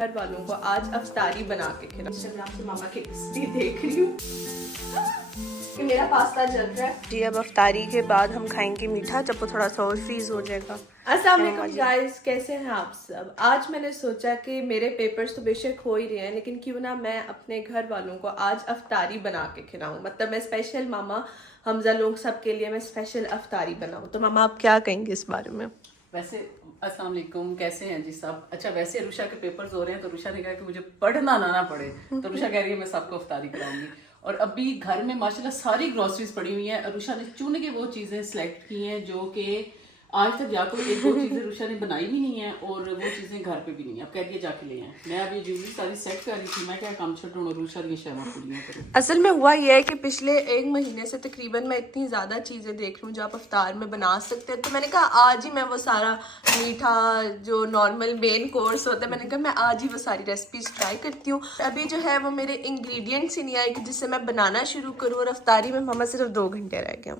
घर वालों को आज अफ्तारी बना के खिला। इंस्टाग्राम से मामा की रेसिपी देख रही हूँ कि मेरा पास्ता जल रहा है जी। अब अफ्तारी के बाद हम खाएंगे मीठा जब वो थोड़ा सा और फ्रीज हो जाएगा। अस्सलाम वालेकुम गाइस, कैसे हैं आप सब। आज मैंने सोचा कि मेरे पेपर्स तो बेशक हो ही रहे हैं, लेकिन क्यों ना मैं अपने घर वालों को आज अफ्तारी बना के खिलाऊं। मतलब मैं स्पेशल मामा हमजा लोग सब के लिए मैं स्पेशल अफ्तारी बनाऊं। तो मामा आप क्या कहेंगे इस बारे में। वैसे अस्सलाम वालेकुम, कैसे हैं जी सब। अच्छा, वैसे रुशा के पेपर्स हो रहे हैं तो रुशा ने कहा कि मुझे पढ़ना ना पड़े, तो रुशा कह रही है मैं सबको अफ्तारी कराऊंगी। और अभी घर में माशाल्लाह सारी ग्रोसरीज पड़ी हुई हैं। रुशा ने चुन के वो चीजें सिलेक्ट की हैं जो कि आज तक या तो एक दो चीजें रुशा ने बनाई भी नहीं है और वो चीजें घर पे भी नहीं है। अब कह रही है जाके ले आए। मैं अभी ज्वेलरी सारी सेट कर रही थी, मैं क्या काम छोड़ूं और रुशा की शर्मा पूरियां करूं। असल में हुआ यह है कि पिछले 1 महीने से तकरीबन मैं इतनी ज़्यादा चीज़ें देख रही हूँ जो आप अफ्तार में बना सकते हैं। तो मैंने कहा आज ही मैं वो सारा मीठा जो नॉर्मल मेन कोर्स होता है, मैंने कहा मैं आज ही वो सारी रेसिपीज ट्राई करती हूँ। अभी जो है वो मेरे इंग्रेडिएंट्स ही नहीं आए कि जिससे मैं बनाना शुरू करूँ। और अफ्तारी में मामा सिर्फ 2 घंटे रह गए।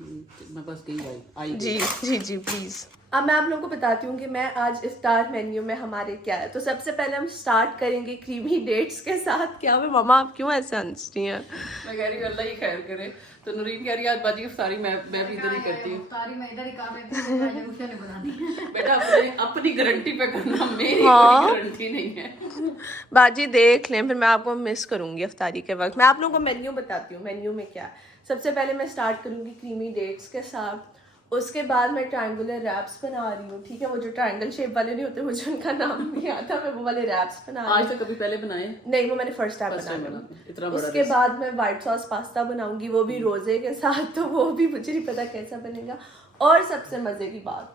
मैं बस गई आई जी जी जी प्लीज़। अब मैं आप लोगों को बताती हूँ कि मैं आज इफ्तार मेन्यू में हमारे क्या है। तो सबसे पहले हम स्टार्ट करेंगे क्रीमी डेट्स के साथ। क्या हुआ मामा, आप क्यों ऐसे हंसती हैं। मैं कह रही हूँ अल्लाह ही खैर करे। तो नूरीन कह रही है आज बाजी अफ्तारी मैं भी इधर ही करती हूँ। बेटा अपनी गारंटी पे करना, मेरी गारंटी नहीं है। बाजी देख लें, फिर मैं आपको मिस करूंगी अफ्तारी के वक्त। मैं आप लोगों को मेन्यू बताती हूँ। मेन्यू में क्या है, सबसे पहले मैं स्टार्ट करूंगी क्रीमी डेट्स के साथ। उसके बाद मैं ट्रायंगुलर रैप्स बना रही हूँ। ठीक है, वो जो ट्रायंगल शेप वाले नहीं होते, मुझे उनका नाम नहीं आता, मैं वो वाले रैप्स बना रही हूँ। आज तक कभी पहले बनाए नहीं, वो मैंने फर्स्ट टाइम बनाया। उसके बाद मैं व्हाइट सॉस पास्ता बनाऊंगी, वो भी रोजे के साथ। तो वो भी मुझे नहीं पता कैसा बनेगा। और सबसे मजे की बात,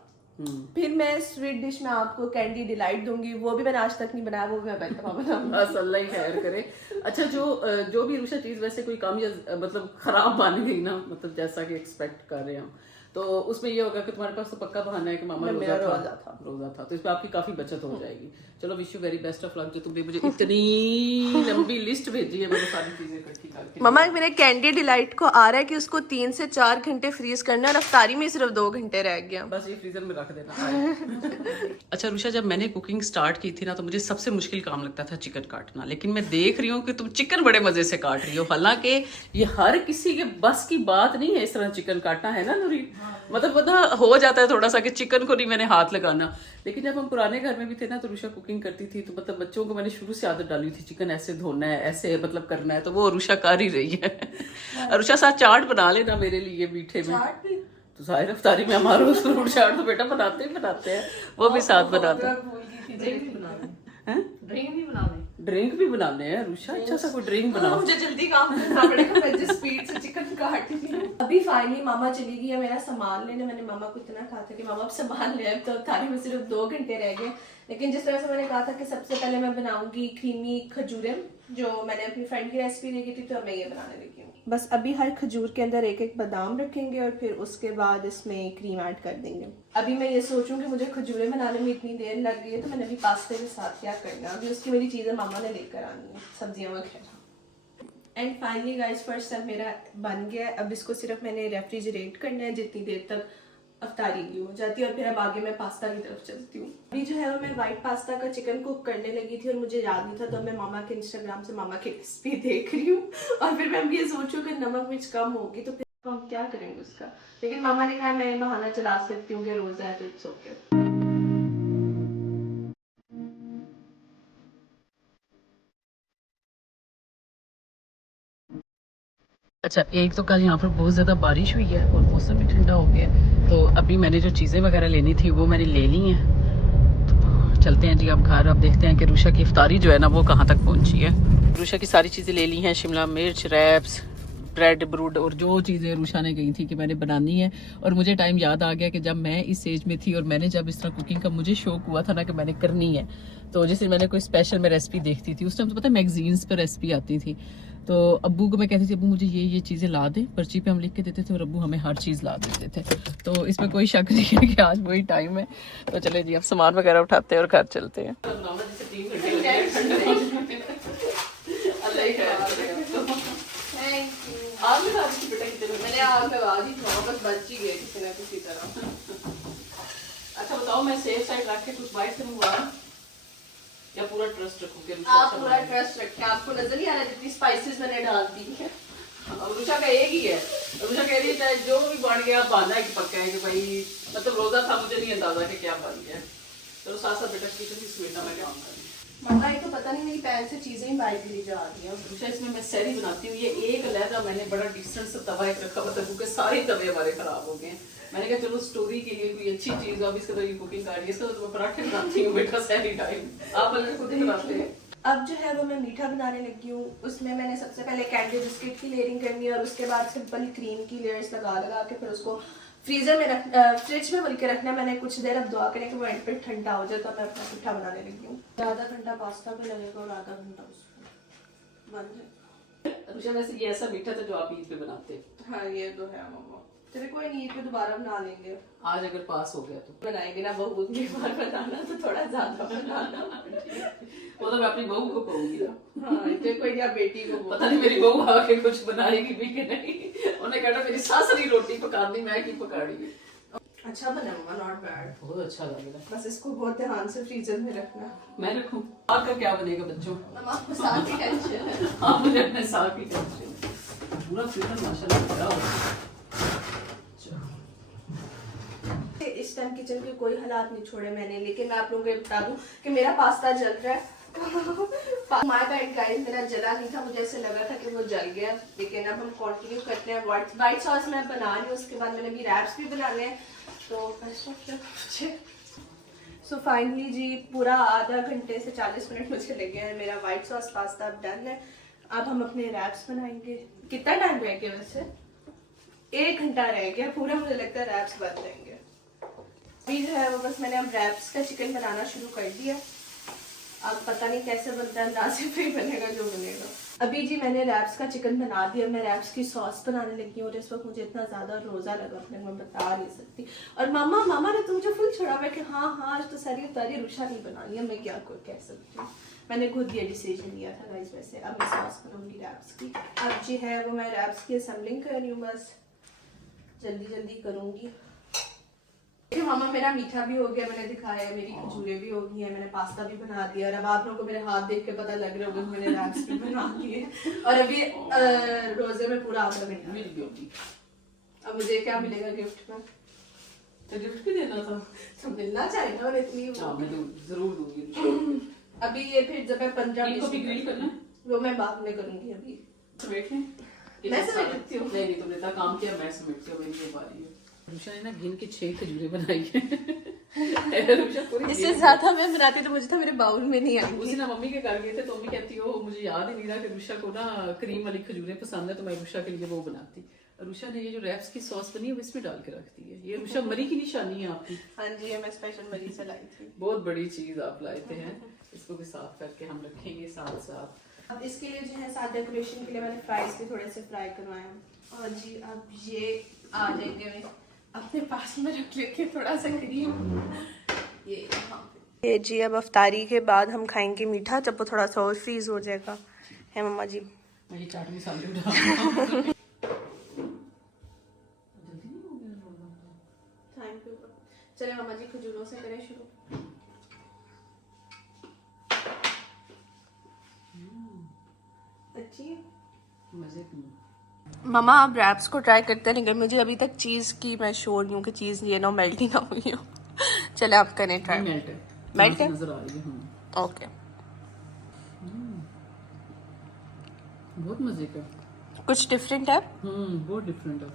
फिर मैं स्वीट डिश में आपको कैंडी डिलाइट दूंगी। वो भी मैंने आज तक नहीं बनाया, वो भी मैं बैठा बनाऊंगी। अल्लाह ही खैर करे। अच्छा, जो भी रुशा चीज वैसे कोई कम या मतलब खराब बन गई ना, मतलब जैसा कि एक्सपेक्ट कर रहे हैं हम, तो उसमें ये होगा कि तुम्हारे पास तो पक्का बहाना है कि मामा रोजा था, तो इसमें आपकी काफी बचत हो जाएगी। चलो, wish you very best of luck. जो तुमने मुझे इतनी लंबी लिस्ट भेजी है, मैंने सारी चीजें इकट्ठी करके। मामा मेरे कैंडी डिलाइट को आ रहा है कि उसको 3 से 4 घंटे फ्रीज करना है और अफ्तारी में सिर्फ 2 घंटे रह गया। बस ये फ्रीजर में रख देना। अच्छा रुशा, जब मैंने कुकिंग स्टार्ट की थी ना, तो मुझे सबसे मुश्किल काम लगता था चिकन काटना। लेकिन मैं देख रही हूँ कि तुम चिकन बड़े मजे से काट रही हो। हालांकि ये हर किसी के बस की बात नहीं है इस तरह चिकन काटना, है ना नूरी। मतलब पता हो जाता है थोड़ा सा कि चिकन को नहीं मैंने हाथ लगाना। लेकिन जब हम पुराने घर में भी थे ना, तो रुशा कुकिंग करती थी, तो मतलब बच्चों को मैंने शुरू से आदत डाली थी चिकन ऐसे धोना है, ऐसे मतलब करना है। तो वो रुशा कर ही रही है। रुशा साथ चाट बना लेना मेरे लिए मीठे में। तो जाहिर अफ्तारी में हमारा फ्रूट चाट तो बेटा बनाते हैं, वो भी साथ बनाते हैं। ड्रिंक भी बनाने हैं रुशा। अच्छा सा कोई ड्रिंक बनाओ। मुझे जल्दी काम करना पड़ेगा, मैं जिस स्पीड से चिकन काट रही हूं। अभी फाइनली मामा चली गई है मेरा सामान लेने। मैंने मामा को इतना कहा था कि मामा अब सामान ले आए, तो थाली में सिर्फ 2 घंटे रह गए। लेकिन जिस तरह से मैंने कहा था कि सबसे पहले मैं बनाऊंगी क्रीमी खजूरें, जो मैंने अपनी फ्रेंड की रेसिपी देखी थी, तो मैं ये बनाने लगी हूँ। बस अभी हर खजूर के अंदर 1-1 बादाम रखेंगे और फिर उसके बाद इसमें क्रीम ऐड कर देंगे। अभी मैं ये सोचूं कि मुझे खजूरें बनाने में इतनी देर लग गई है, तो मैंने अभी पास्ते के साथ क्या करना है। अभी उसकी मेरी चीज़ें मामा ने लेकर आनी है, सब्जियां वगैरह। एंड फाइनली गाइस, फर्स्ट सब मेरा बन गया है। अब इसको सिर्फ मैंने रेफ्रिजरेट करना है जितनी देर तक अफ्तारी की हो जाती है। और फिर अब आगे मैं पास्ता की तरफ चलती हूँ। अभी जो है मैं व्हाइट पास्ता का चिकन कुक करने लगी थी और मुझे याद नहीं था, तो मैं मामा के इंस्टाग्राम से मामा की रेसिपी देख रही हूँ। और फिर मैं ये सोचूं कि नमक मिर्च कम होगी तो फिर हम क्या करेंगे उसका। लेकिन मामा ने कहा मैं बहाना चला सकती हूँ कि रोजा है, तो इट्स ओके। अच्छा, एक तो कल यहाँ पर बहुत ज़्यादा बारिश हुई है और मौसम भी ठंडा हो गया है। तो अभी मैंने जो चीज़ें वगैरह लेनी थी वो मैंने ले ली हैं। तो चलते हैं जी अब घर। अब देखते हैं कि रुशा की इफ्तारी जो है ना वो कहाँ तक पहुँची है। रुशा की सारी चीज़ें ले ली हैं, शिमला मिर्च, रैप्स, ब्रेड ब्रूड और जो चीज़ें रुशा ने कही थी कि मैंने बनानी है। और मुझे टाइम याद आ गया कि जब मैं इस एज में थी और मैंने जब इस तरह कुकिंग का मुझे शौक हुआ था ना कि मैंने करनी है, तो जैसे मैंने कोई स्पेशल में रेसिपी देखती थी उस टाइम, तो पता है मैगजीन्स पर रेसिपी आती थी। तो अब्बू को मैं कहती थी अब्बू मुझे ये चीज़ें ला दे, पर्ची पे हम लिख के देते थे और अब्बू हमें हर चीज़ ला देते थे। तो इसमें कोई शक नहीं है कि आज वही टाइम है। तो चले जी अब सामान वगैरह उठाते हैं और घर चलते हैं। मैंने आग लगा दी, बस बच ही गए किसी ना किसी तरह। अच्छा बताओ, मैं सेफ साइड रख के कुछ बाइट से मंगवा। या पूरा ट्रस्ट रखूंगी? आप पूरा ट्रस्ट रखें, आपको नजर नहीं आ रहा जितनी स्पाइसेस मैंने डाल दी है। रुषा का एक ही है, रुषा कह रही है जो भी बन गया बांधा ही पक्का है कि भाई मतलब रोजा था, मुझे नहीं अंदाजा कि क्या बन गया। तो साथ साथ बेटा किचन की स्वीट में काम कर रही हूँ। मम्मा ये तो पता नहीं मेरी पैन से चीजें ही बाहर ली जा रही हैं। रुषा इसमें मैं सहरी बनाती हूँ, ये एक लहदा मैंने बड़ा डिस्टेंस से तवा एक रखा हुआ था क्योंकि सारे तवे हमारे खराब हो गए। मैंने कहा चलो स्टोरी के लिए कोई अच्छी चीज, अब इसके तो ये कुकिंग कर रही है, इसका तो मैं पराठे बनाती हूँ बेटा सहरी टाइम, आप अलग खुद ही बनाते हैं। अब जो है वो मैं मीठा बनाने लगी हूँ। उसमें मैंने सबसे पहले कैंडी बिस्किट की लेयरिंग करनी है और उसके बाद सिंपल क्रीम की लेयर्स लगा के फिर उसको फ्रीजर में फ्रिज में बल्कि रखना है। मैंने कुछ देर अब दुआ करें कि वो एंड पे ठंडा हो जाए, तो मैं अपना मीठा बनाने लगी हूँ। आधा घंटा पास्ता पे लगेगा और आधा घंटा उसमें बन जाए। रुषा वैसे ये ऐसा मीठा था जो आप ईद पे बनाते हैं। हाँ ये तो है मम्मा, चलिए कोई नहीं, पे दोबारा बना लेंगे। आज अगर पास हो गया तो बनाएंगे ना, बहू की बार बनाना तो थोड़ा ज्यादा बनाना। वो तो मैं अपनी बहू को कहूंगी ना। हाँ तो कोई नहीं, आप बेटी को पता नहीं मेरी बहू आके कुछ बनाएगी भी कि नहीं, उन्हें कहना मेरी सासरी रोटी पकानी, मैं की पकाड़ी। अच्छा बना मम्मा, नॉट बैड, बहुत अच्छा लगेगा। बस इसको बहुत ध्यान से फ्रीजर में रखना। मैं रखूं? आपका क्या बनेगा बच्चों? मम्मा आपको साथ की टेंशन है। हाँ मुझे अपने साथ की टेंशन है। पूरा फ्रीजर माशाल्लाह भरा हुआ है। इस टाइम किचन के कोई हालात नहीं छोड़े मैंने, लेकिन मैं आप लोगों को बता दूं कि मेरा पास्ता जल रहा है। माय बैड गाइस, मेरा जला नहीं था, मुझे ऐसे लगा था कि वो जल गया। लेकिन अब हम कंटिन्यू करते हैं। व्हाइट सॉस मैं बना रही हूँ, उसके बाद मैंने भी रैप्स भी बनाने हैं। तो सो फाइनली जी पूरा आधा घंटे से 40 मिनट मुझे लगे हैं। मेरा व्हाइट सॉस पास्ता अब डन है। अब हम अपने रैप्स बनाएंगे। कितना टाइम रह गया वैसे? 1 घंटा रह गया पूरा, मुझे लगता है रैप्स बन जाएंगे। अभी जो है वो बस मैंने अब रैप्स का चिकन बनाना शुरू कर दिया। अब पता नहीं कैसे बनता है, अंदाजे पे ही बनेगा जो बनेगा। अभी जी मैंने रैप्स का चिकन बना दिया। मैं रैप्स की सॉस बनाने लगी हूँ और इस वक्त मुझे इतना ज्यादा रोजा लगा अपने, मैं बता नहीं सकती। और मामा ने तो मुझे फुल छोड़ा हुआ कि हाँ आज तो सारी उतारी रुषा नहीं बनानी है, मैं क्या कह सकती हूँ। मैंने खुद ये डिसीजन लिया था गाइस। वैसे अब मैं सॉस बनाऊंगी रैप्स की। अब जी है वो मैं रैप्स की असेंबलिंग कर रही हूँ, बस जल्दी करूंगी। मामा मेरा मीठा भी हो गया, मैंने दिखाया, मेरी खजूरें भी हो गई हैं, मैंने पास्ता भी बना दिया। और अब आप लोगों को मेरे हाथ देख के पता लग रहा होगा मैंने रैप्स भी बना लिए। और अभी रोजे में पूरा आधा घंटा मिल गया। अब मुझे क्या मिलेगा गिफ्ट में? तो गिफ्ट भी देना था तो मिलना चाहिए ना, और इतनी मैं जरूर दूंगी। अभी ये फिर जब मैं 15 इनको भी ग्रिल करना है, वो मैं बाद में करूंगी। अभी समेट लें। मैं समेटती हूँ। नहीं तुमने इतना काम किया, मैं समेटती हूँ, मेरी बारी है। रुषा ने ना गिन के 6 खजूरें बनाई है। रुषा पूरी इससे ज्यादा मैं बनाती तो मुझे था मेरे बाउल में नहीं आई। उसी ना मम्मी के घर गए थे तो मम्मी कहती हो मुझे याद ही नहीं रहा कि रुषा को ना क्रीम वाली खजूरें पसंद है, तो मैं रुषा के लिए वो बनाती। रुषा ने ये जो रैप्स की सॉस बनी है वो इसमें डाल के रखती है। ये रुषा मरी की निशानी है आपकी। हाँ जी, ये मैं स्पेशल मरी से लाई थी। बहुत बड़ी चीज आप लाए थे हैं। इसको भी साफ करके हम रखेंगे साथ साथ। अब इसके लिए जो है साथ डेकोरेशन के लिए मैंने फ्राइज भी थोड़े से फ्राई करवाए। और जी अब ये आ जाएंगे, मैं अपने पास में रख लेके थोड़ा सा क्रीम। ये जी अब अफ्तारी के बाद हम खाएंगे मीठा, जब वो थोड़ा सा और फ्रीज हो जाएगा। है मम्मा जी? मैं ये चाट मसाले उठा थैंक यू। चले मम्मा जी खजूरों से करें शुरू। अच्छी मजे की। मामा आप रैप्स को ट्राई करते हैं, लेकिन मुझे अभी तक चीज़ की मैं श्योर नहीं हूँ कि चीज़ ये ना मेल्ट ही ना हुई हो। चले आप करें ट्राई। मेल्ट है नजर आ रही है। ओके। बहुत मजे का, कुछ डिफरेंट है। बहुत डिफरेंट है।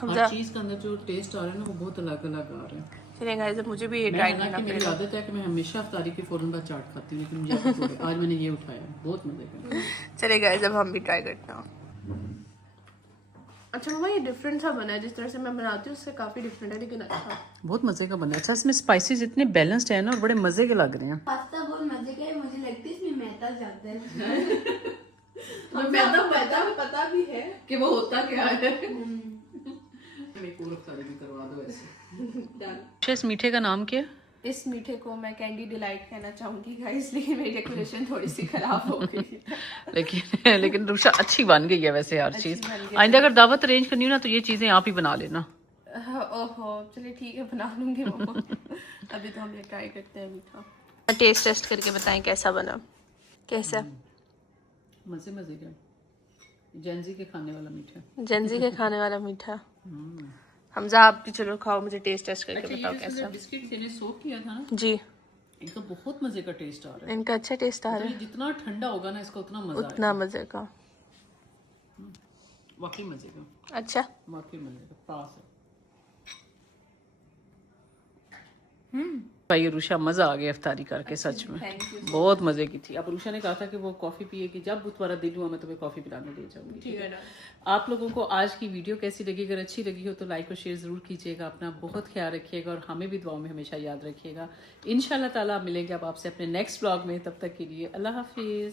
हर चीज के अंदर जो टेस्ट आ रहा है ना वो बहुत अलग अलग आ रहा है। चलिए गाइस अब मुझे भी ये ट्राई करना पड़ेगा। मेरी आदत है कि मैं हमेशा अफ्तारी के फौरन बाद चाट खाती हूँ, लेकिन मुझे आज मैंने ये उठाया, बहुत मजे का। चलिए गाइस अब हम भी ट्राई करते हैं। अच्छा मामा ये डिफरेंट सा बना है, जिस तरह से मैं बनाती हूँ उससे काफी डिफरेंट है, लेकिन अच्छा बहुत मजे का बना है। अच्छा इसमें स्पाइसेस इतने बैलेंस्ड है ना और बड़े मजे के लग रहे हैं। पास्ता बहुत मजे का है, मुझे लगता है इसमें मैदा ज्यादा है। मैदा पता भी है कि वो होता क्या है। एक और अफ्तारी भी करवा दो ऐसे। इस मीठे का नाम क्या? इस मीठे को मैं कैंडी डिलाइट कहना चाहूंगी गाइस, लेकिन मेरी डेकोरेशन थोड़ी सी खराब हो गई है। लेकिन रुषा अच्छी बन गई है वैसे हर चीज। बन गई। आइंदा अगर दावत अरेंज करनी हो ना तो ये चीजें आप ही बना लेना। ओहो चलिए ठीक है, बना लूंगी मम्मा। अभी तो हम ये ट्राई करते हैं मीठा। टेस्ट टेस्ट करके बताएं कैसा बना, कैसा मजे मजे का जेंजी के खाने वाला मीठा। जेंजी के खाने वाला मीठा। हमजा आप भी चलो खाओ, मुझे टेस्ट टेस्ट करके बताओ कैसा। बिस्किट मैंने सोक किया था ना जी, इनका बहुत मजे का टेस्ट आ रहा है। इनका अच्छा टेस्ट आ रहा है, जितना ठंडा होगा ना इसका उतना मजा उतना मजे का। वाकई मजे का, अच्छा वाकई मजे का पास है। भाई रुषा मजा आ गया इफ्तारी करके, सच में बहुत मजे की थी। अब रुषा ने कहा था कि वो कॉफी पिएगी, जब तुम्हारा दिल हुआ मैं तुम्हें कॉफी पिलाने ले जाऊंगी। ठीक है ना। आप लोगों को आज की वीडियो कैसी लगी? अगर अच्छी लगी हो तो लाइक और शेयर जरूर कीजिएगा। अपना बहुत ख्याल रखिएगा और हमें भी दुआओं में हमेशा याद रखिएगा। इंशाल्लाह ताला मिलेंगे अब आपसे अपने नेक्स्ट ब्लॉग में। तब तक के लिए अल्लाह हाफिज।